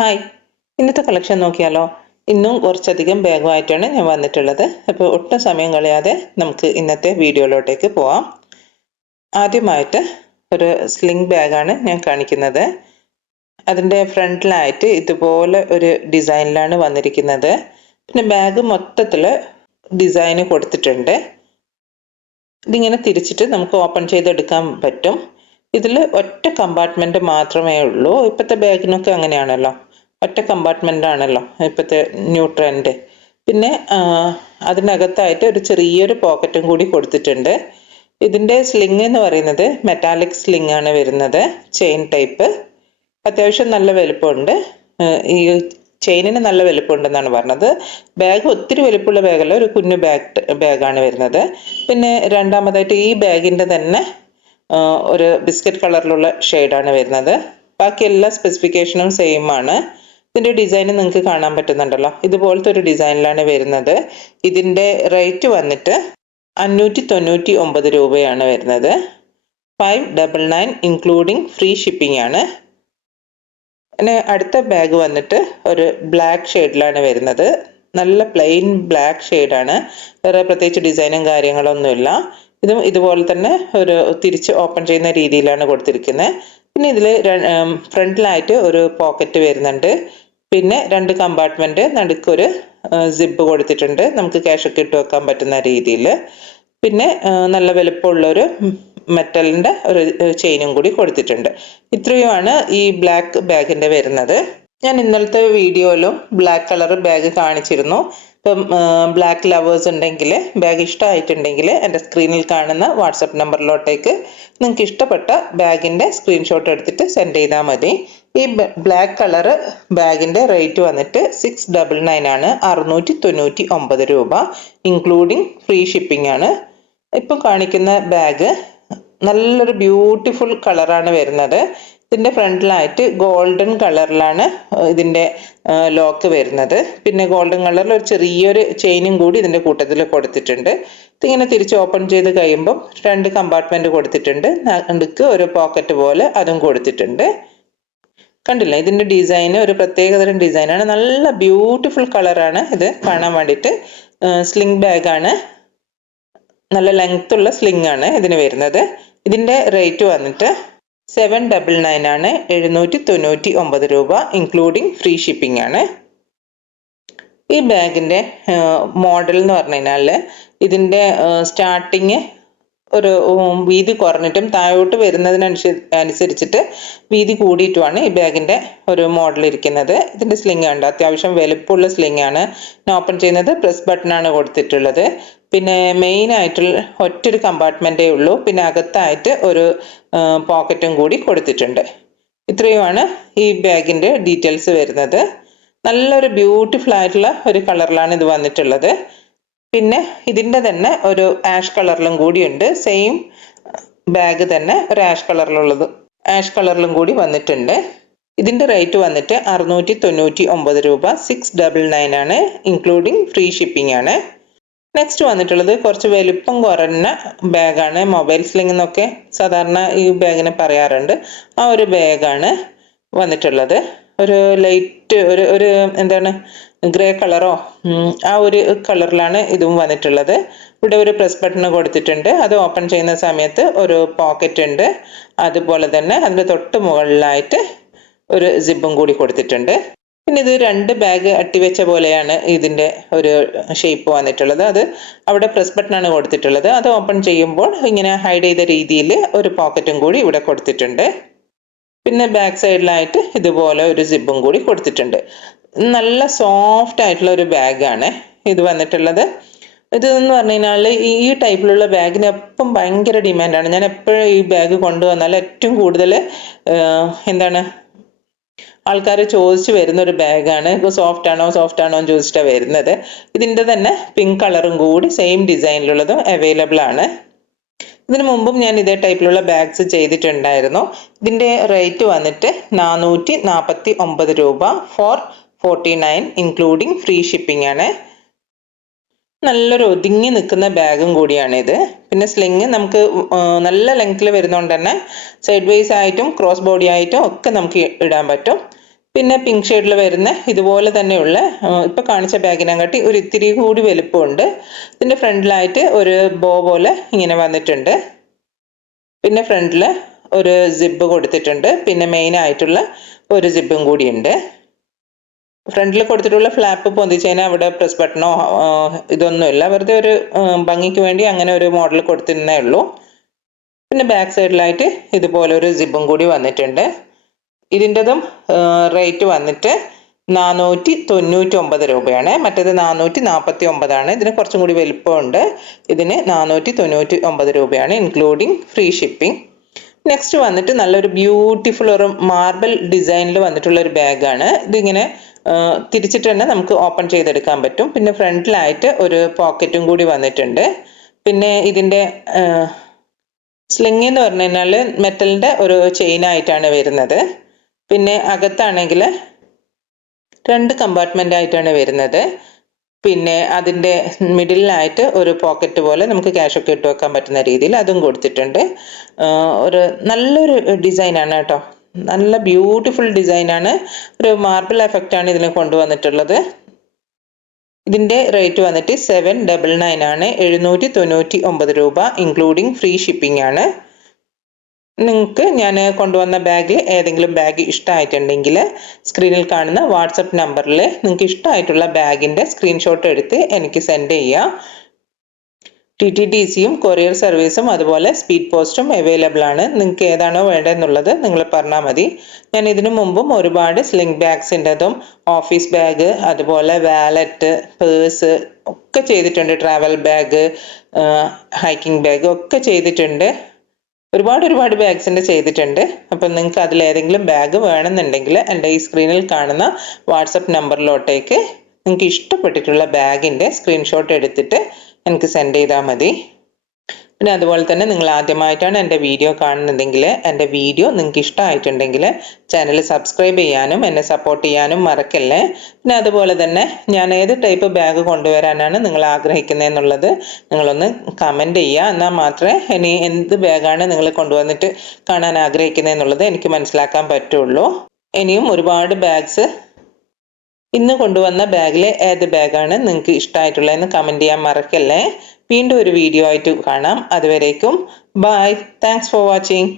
Hi, ഇന്നത്തെ collection നോക്കിയാലോ. ഇന്നും കുറച്ചധികം ബാഗുമായിട്ടാണ് ഞാൻ വന്നിട്ടുള്ളത്. അപ്പോൾ ഒട്ടും സമയം കളയാതെ നമുക്ക് ഇന്നത്തെ വീഡിയോയിലോട്ടേക്ക് പോവാം. ആദ്യമായിട്ട് ഒരു സ്ലിംഗ് ബാഗാണ് ഞാൻ കാണിക്കുന്നത്. അതിൻ്റെ ഫ്രണ്ടിലായിട്ട് ഇതുപോലെ ഒരു ഡിസൈനിലാണ് വന്നിരിക്കുന്നത്. പിന്നെ ബാഗ് മൊത്തത്തിൽ ഡിസൈന് കൊടുത്തിട്ടുണ്ട്. ഇതിങ്ങനെ തിരിച്ചിട്ട് നമുക്ക് ഓപ്പൺ ചെയ്തെടുക്കാൻ പറ്റും. ഇതിൽ ഒറ്റ കമ്പാർട്ട്മെൻറ്റ് മാത്രമേ ഉള്ളൂ. ഇപ്പോഴത്തെ ബാഗിനൊക്കെ അങ്ങനെയാണല്ലോ, ഒറ്റ കമ്പാർട്ട്മെൻ്റ് ആണല്ലോ ഇപ്പോഴത്തെ ന്യൂ ട്രെൻഡ്. പിന്നെ അതിനകത്തായിട്ട് ഒരു ചെറിയൊരു പോക്കറ്റും കൂടി കൊടുത്തിട്ടുണ്ട്. ഇതിൻ്റെ സ്ലിങ് എന്ന് പറയുന്നത് മെറ്റാലിക് സ്ലിങ് ആണ് വരുന്നത്, ചെയിൻ ടൈപ്പ്. അത്യാവശ്യം നല്ല വലുപ്പമുണ്ട്. ഈ ചെയിനിന് നല്ല വലുപ്പമുണ്ടെന്നാണ് പറഞ്ഞത്. ബാഗ് ഒത്തിരി വലുപ്പമുള്ള ബാഗല്ല, ഒരു കുഞ്ഞു ബാഗാണ് വരുന്നത്. പിന്നെ രണ്ടാമതായിട്ട് ഈ ബാഗിൻ്റെ തന്നെ ഒരു ബിസ്ക്കറ്റ് കളറിലുള്ള ഷെയ്ഡാണ് വരുന്നത്. ബാക്കി എല്ലാ സ്പെസിഫിക്കേഷനും സെയിം ആണ്. ഇതിൻ്റെ ഡിസൈൻ നിങ്ങൾക്ക് കാണാൻ പറ്റുന്നുണ്ടല്ലോ, ഇതുപോലത്തെ ഒരു ഡിസൈനിലാണ് വരുന്നത്. ഇതിൻ്റെ റേറ്റ് വന്നിട്ട് 599 രൂപയാണ് വരുന്നത്. 599 ഇൻക്ലൂഡിങ് ഫ്രീ ഷിപ്പിംഗ് ആണ്. പിന്നെ അടുത്ത ബാഗ് വന്നിട്ട് ഒരു ബ്ലാക്ക് ഷെയ്ഡിലാണ് വരുന്നത്. നല്ല പ്ലെയിൻ ബ്ലാക്ക് ഷെയ്ഡാണ്, വേറെ പ്രത്യേകിച്ച് ഡിസൈനും കാര്യങ്ങളൊന്നുമില്ല. ഇതും ഇതുപോലെ തന്നെ ഒരു തിരിച്ച് ഓപ്പൺ ചെയ്യുന്ന രീതിയിലാണ് കൊടുത്തിരിക്കുന്നത്. പിന്നെ ഇതിൽ ഫ്രണ്ടിലായിട്ട് ഒരു പോക്കറ്റ് വരുന്നുണ്ട്. പിന്നെ 2 കമ്പാർട്ട്മെൻറ്റ്, നടുക്കൊരു സിപ്പ് കൊടുത്തിട്ടുണ്ട്, നമുക്ക് ക്യാഷൊക്കെ ഇട്ട് വെക്കാൻ പറ്റുന്ന രീതിയിൽ. പിന്നെ നല്ല വലുപ്പമുള്ളൊരു മെറ്റലിൻ്റെ ഒരു ചെയിനും കൂടി കൊടുത്തിട്ടുണ്ട്. ഇത്രയുമാണ് ഈ ബ്ലാക്ക് ബാഗിൻ്റെ വരുന്നത്. ഞാൻ ഇന്നലത്തെ വീഡിയോയിലും ബ്ലാക്ക് കളർ ബാഗ് കാണിച്ചിരുന്നു. ഇപ്പം ബ്ലാക്ക് ലവേഴ്സ് ഉണ്ടെങ്കിൽ, ബാഗ് ഇഷ്ടമായിട്ടുണ്ടെങ്കിൽ എൻ്റെ സ്ക്രീനിൽ കാണുന്ന വാട്സപ്പ് നമ്പറിലോട്ടേക്ക് നിങ്ങൾക്ക് ഇഷ്ടപ്പെട്ട ബാഗിൻ്റെ സ്ക്രീൻഷോട്ട് എടുത്തിട്ട് സെൻഡ് ചെയ്താൽ മതി. ഈ ബ്ലാക്ക് കളർ ബാഗിൻ്റെ റേറ്റ് വന്നിട്ട് 699 ആണ്, 699 രൂപ ഇൻക്ലൂഡിങ് ഫ്രീ ഷിപ്പിംഗ് ആണ്. ഇപ്പം കാണിക്കുന്ന ബാഗ് നല്ലൊരു ബ്യൂട്ടിഫുൾ കളറാണ് വരുന്നത്. ഇതിൻ്റെ ഫ്രണ്ടിലായിട്ട് ഗോൾഡൻ കളറിലാണ് ഇതിൻ്റെ ലോക്ക് വരുന്നത്. പിന്നെ ഗോൾഡൻ കളറിൽ ഒരു ചെറിയൊരു ചെയിനും കൂടി ഇതിൻ്റെ കൂട്ടത്തിൽ കൊടുത്തിട്ടുണ്ട്. ഇതിങ്ങനെ തിരിച്ച് ഓപ്പൺ ചെയ്ത് കഴിയുമ്പം 2 കമ്പാർട്ട്മെൻറ്റ് കൊടുത്തിട്ടുണ്ട്, നടുക്ക് ഒരു പോക്കറ്റ് പോലെ അതും കൊടുത്തിട്ടുണ്ട്. കണ്ടില്ല, ഇതിൻ്റെ ഡിസൈൻ ഒരു പ്രത്യേകതരം ഡിസൈനാണ്. നല്ല ബ്യൂട്ടിഫുൾ കളറാണ് ഇത് കാണാൻ വേണ്ടിയിട്ട്. സ്ലിംഗ് ബാഗാണ്, നല്ല ലെങ്ത്തുള്ള സ്ലിംഗ് ആണ് ഇതിന് വരുന്നത്. ഇതിൻ്റെ റേറ്റ് വന്നിട്ട് 799 ആണ്, 799 രൂപ ഇൻക്ലൂഡിങ് ഫ്രീ ഷിപ്പിംഗ് ആണ്. ഈ ബാഗിൻ്റെ മോഡൽ എന്ന് പറഞ്ഞു കഴിഞ്ഞാൽ ഇതിൻ്റെ സ്റ്റാർട്ടിങ് ഒരു വീതി കുറഞ്ഞിട്ടും താഴോട്ട് വരുന്നതിനനുസരിച്ചിട്ട് വീതി കൂടിയിട്ടുമാണ് ഈ ബാഗിൻ്റെ ഒരു മോഡൽ ഇരിക്കുന്നത്. ഇതിൻ്റെ സ്ലിംഗ് ഉണ്ട്, അത്യാവശ്യം വലുപ്പമുള്ള സ്ലിംഗ് ആണ്. ഓപ്പൺ ചെയ്യുന്നത് പ്രസ് ബട്ടണാണ് കൊടുത്തിട്ടുള്ളത്. പിന്നെ മെയിൻ ആയിട്ടുള്ള ഒറ്റൊരു കമ്പാർട്ട്മെൻറ്റേ ഉള്ളൂ. പിന്നെ അകത്തായിട്ട് ഒരു പോക്കറ്റും കൂടി കൊടുത്തിട്ടുണ്ട്. ഇത്രയുമാണ് ഈ ബാഗിൻ്റെ ഡീറ്റെയിൽസ് വരുന്നത്. നല്ലൊരു ബ്യൂട്ടിഫുൾ ആയിട്ടുള്ള ഒരു കളറിലാണ് ഇത് വന്നിട്ടുള്ളത്. പിന്നെ ഇതിൻ്റെ തന്നെ ഒരു ആഷ് കളറിലും കൂടിയുണ്ട്. സെയിം ബാഗ് തന്നെ ഒരു ആഷ് കളറിലും കൂടി വന്നിട്ടുണ്ട്. ഇതിൻ്റെ റേറ്റ് വന്നിട്ട് 699 രൂപ, 699 ആണ് ഇൻക്ലൂഡിങ് ഫ്രീ ഷിപ്പിംഗ് ആണ്. നെക്സ്റ്റ് വന്നിട്ടുള്ളത് കുറച്ച് വലുപ്പം കുറഞ്ഞ ബാഗാണ്. മൊബൈൽ സ്ലിംഗ് എന്നൊക്കെ സാധാരണ ഈ ബാഗിനെ പറയാറുണ്ട്. ആ ഒരു ബാഗാണ് വന്നിട്ടുള്ളത്. ഒരു ലൈറ്റ് ഒരു എന്താണ് ഗ്രേ കളറോ ആ ഒരു കളറിലാണ് ഇതും വന്നിട്ടുള്ളത്. ഇവിടെ ഒരു പ്രസ് ബട്ടൺ കൊടുത്തിട്ടുണ്ട്, അത് ഓപ്പൺ ചെയ്യുന്ന സമയത്ത് ഒരു പോക്കറ്റ് ഉണ്ട്. അതുപോലെ തന്നെ അതിൻ്റെ തൊട്ട് മുകളിലായിട്ട് ഒരു സിബും കൂടി കൊടുത്തിട്ടുണ്ട്. പിന്നെ ഇത് 2 ബാഗ് അട്ടിവെച്ച പോലെയാണ് ഇതിൻ്റെ ഒരു ഷേപ്പ് വന്നിട്ടുള്ളത്. അത് അവിടെ പ്രസ് ബട്ടണാണ് കൊടുത്തിട്ടുള്ളത്. അത് ഓപ്പൺ ചെയ്യുമ്പോൾ ഇങ്ങനെ ഹൈഡ് ചെയ്ത രീതിയിൽ ഒരു പോക്കറ്റും കൂടി ഇവിടെ കൊടുത്തിട്ടുണ്ട്. പിന്നെ ബാക്ക് സൈഡിലായിട്ട് ഇതുപോലെ ഒരു സിബും കൂടി കൊടുത്തിട്ടുണ്ട്. നല്ല സോഫ്റ്റ് ആയിട്ടുള്ള ഒരു ബാഗാണ് ഇത് വന്നിട്ടുള്ളത്. ഇതെന്ന് പറഞ്ഞു കഴിഞ്ഞാൽ ഈ ടൈപ്പിലുള്ള ബാഗിന് എപ്പം ഭയങ്കര ഡിമാൻഡാണ്. ഞാൻ എപ്പോഴും ഈ ബാഗ് കൊണ്ടുവന്നാൽ ഏറ്റവും കൂടുതൽ ആൾക്കാർ ചോദിച്ചു വരുന്ന ഒരു ബാഗാണ്. സോഫ്റ്റ് ആണോ എന്ന് ചോദിച്ചിട്ടാണ് വരുന്നത്. ഇതിൻ്റെ തന്നെ പിങ്ക് കളറും കൂടി സെയിം ഡിസൈനിലുള്ളതും അവൈലബിൾ ആണ്. ഇതിനു മുമ്പും ഞാൻ ഇതേ ടൈപ്പിലുള്ള ബാഗ്സ് ചെയ്തിട്ടുണ്ടായിരുന്നു. ഇതിൻ്റെ റേറ്റ് വന്നിട്ട് 449 രൂപ, 449 ഇൻക്ലൂഡിങ് ഫ്രീ ഷിപ്പിംഗ് ആണ്. നല്ലൊരു ഒതുങ്ങി നിൽക്കുന്ന ബാഗും കൂടിയാണിത്. പിന്നെ സ്ലിങ് നമുക്ക് നല്ല ലെങ്ത്തിൽ വരുന്നതുകൊണ്ട് തന്നെ സൈഡ് വൈസ് ആയിട്ടും ക്രോസ് ബോഡി ആയിട്ടും ഒക്കെ നമുക്ക് ഇടാൻ പറ്റും. പിന്നെ പിങ്ക് ഷെയ്ഡിൽ വരുന്ന ഇതുപോലെ തന്നെയുള്ള ഇപ്പൊ കാണിച്ച ബാഗിനെക്കാട്ടി ഒരു ഇത്തിരി കൂടി വലുപ്പമുണ്ട്. ഇതിന്റെ ഫ്രണ്ടിലായിട്ട് ഒരു ബോ പോലെ ഇങ്ങനെ വന്നിട്ടുണ്ട്. പിന്നെ ഫ്രണ്ടിൽ ഒരു സിബ് കൊടുത്തിട്ടുണ്ട്. പിന്നെ മെയിൻ ആയിട്ടുള്ള ഒരു സിബും കൂടിയുണ്ട്. ഫ്രണ്ടിൽ കൊടുത്തിട്ടുള്ള ഫ്ലാപ്പ് പൊന്തിച്ചതിന് അവിടെ പ്രസ് ബട്ടണോ ഇതൊന്നുമില്ല, വെറുതെ ഒരു ഭംഗിക്ക് വേണ്ടി അങ്ങനെ ഒരു മോഡൽ കൊടുത്തിരുന്നേ ഉള്ളൂ. പിന്നെ ബാക്ക് സൈഡിലായിട്ട് ഇതുപോലെ ഒരു സിബും കൂടി വന്നിട്ടുണ്ട്. ഇതിൻ്റെതും റേറ്റ് വന്നിട്ട് 499 രൂപയാണ്. മറ്റേത് 449 ഇതിന് കുറച്ചും കൂടി വലിപ്പമുണ്ട്. ഇതിന് 499 രൂപയാണ് ഇൻക്ലൂഡിങ് ഫ്രീ ഷിപ്പിംഗ്. നെക്സ്റ്റ് വന്നിട്ട് നല്ലൊരു ബ്യൂട്ടിഫുൾ ഒരു മാർബിൾ ഡിസൈനിൽ വന്നിട്ടുള്ള ഒരു ബാഗാണ്. ഇതിങ്ങനെ തിരിച്ചിട്ട് തന്നെ നമുക്ക് ഓപ്പൺ ചെയ്തെടുക്കാൻ പറ്റും. പിന്നെ ഫ്രണ്ടിലായിട്ട് ഒരു പോക്കറ്റും കൂടി വന്നിട്ടുണ്ട്. പിന്നെ ഇതിൻ്റെ സ്ലിങ് എന്ന് പറഞ്ഞു കഴിഞ്ഞാൽ മെറ്റലിൻ്റെ ഒരു ചെയിൻ ആയിട്ടാണ് വരുന്നത്. പിന്നെ അകത്താണെങ്കിൽ 2 കമ്പാർട്ട്മെൻ്റ് ആയിട്ടാണ് വരുന്നത്. പിന്നെ അതിൻ്റെ മിഡിലായിട്ട് ഒരു പോക്കറ്റ് പോലെ നമുക്ക് ക്യാഷൊക്കെ ഇട്ട് വെക്കാൻ പറ്റുന്ന രീതിയിൽ അതും കൊടുത്തിട്ടുണ്ട്. ഒരു നല്ലൊരു ഡിസൈനാണ് കേട്ടോ, നല്ല ബ്യൂട്ടിഫുൾ ഡിസൈനാണ്. ഒരു മാർബിൾ എഫക്റ്റാണ് ഇതിന് കൊണ്ടുവന്നിട്ടുള്ളത്. ഇതിൻ്റെ റേറ്റ് വന്നിട്ട് 799 ആണ്, 799 രൂപ ഇൻക്ലൂഡിങ് ഫ്രീ ഷിപ്പിംഗ് ആണ്. നിങ്ങൾക്ക് ഞാൻ കൊണ്ടുവന്ന ബാഗിൽ ഏതെങ്കിലും ബാഗ് ഇഷ്ടമായിട്ടുണ്ടെങ്കിൽ സ്ക്രീനിൽ കാണുന്ന വാട്സപ്പ് നമ്പറിൽ നിങ്ങൾക്ക് ഇഷ്ടമായിട്ടുള്ള ബാഗിൻ്റെ സ്ക്രീൻഷോട്ട് എടുത്ത് എനിക്ക് സെൻഡ് ചെയ്യുക. TTDCയും കൊറിയർ സർവീസും അതുപോലെ സ്പീഡ് പോസ്റ്റും അവൈലബിൾ ആണ്. നിങ്ങൾക്ക് ഏതാണോ വേണ്ടതെന്നുള്ളത് നിങ്ങൾ പറഞ്ഞാൽ മതി. ഞാൻ ഇതിനു മുമ്പും ഒരുപാട് സ്ലിംഗ് ബാഗ്സിൻ്റെതും ഓഫീസ് ബാഗ് അതുപോലെ വാലറ്റ്, പേഴ്സ് ഒക്കെ ചെയ്തിട്ടുണ്ട്. ട്രാവൽ ബാഗ്, ഹൈക്കിംഗ് ബാഗ് ഒക്കെ ചെയ്തിട്ടുണ്ട്. ഒരുപാട് ബാഗ്സിൻ്റെ ചെയ്തിട്ടുണ്ട്. അപ്പം നിങ്ങൾക്ക് അതിലേതെങ്കിലും ബാഗ് വേണമെന്നുണ്ടെങ്കിൽ എൻ്റെ ഈ സ്ക്രീനിൽ കാണുന്ന വാട്സപ്പ് നമ്പറിലോട്ടേക്ക് നിങ്ങൾക്ക് ഇഷ്ടപ്പെട്ടിട്ടുള്ള ബാഗിൻ്റെ സ്ക്രീൻഷോട്ട് എടുത്തിട്ട് എനിക്ക് സെൻഡ് ചെയ്താൽ മതി. പിന്നെ അതുപോലെ തന്നെ നിങ്ങൾ ആദ്യമായിട്ടാണ് എൻ്റെ വീഡിയോ കാണുന്നതെങ്കിൽ എൻ്റെ വീഡിയോ നിങ്ങൾക്ക് ഇഷ്ടമായിട്ടുണ്ടെങ്കിൽ ചാനൽ സബ്സ്ക്രൈബ് ചെയ്യാനും എന്നെ സപ്പോർട്ട് ചെയ്യാനും മറക്കല്ലേ. പിന്നെ അതുപോലെ തന്നെ ഞാൻ ഏത് ടൈപ്പ് ബാഗ് കൊണ്ടുവരാനാണ് നിങ്ങൾ ആഗ്രഹിക്കുന്നതെന്നുള്ളത് നിങ്ങളൊന്ന് കമൻറ്റ് ചെയ്യുക. എന്നാൽ മാത്രമേ ഇനി എന്ത് ബാഗാണ് നിങ്ങൾ കൊണ്ടുവന്നിട്ട് കാണാൻ ആഗ്രഹിക്കുന്നതെന്നുള്ളത് എനിക്ക് മനസ്സിലാക്കാൻ പറ്റുള്ളൂ. ഇനിയും ഒരുപാട് ബാഗ്സ് ഇന്ന് കൊണ്ടുവന്ന ബാഗിലെ ഏത് ബാഗാണ് നിങ്ങൾക്ക് ഇഷ്ടമായിട്ടുള്ളതെന്ന് കമൻറ്റ് ചെയ്യാൻ മറക്കല്ലേ. വീണ്ടും ഒരു വീഡിയോ ആയിട്ട് കാണാം. അതുവരേക്കും ബൈ. Thanks for watching.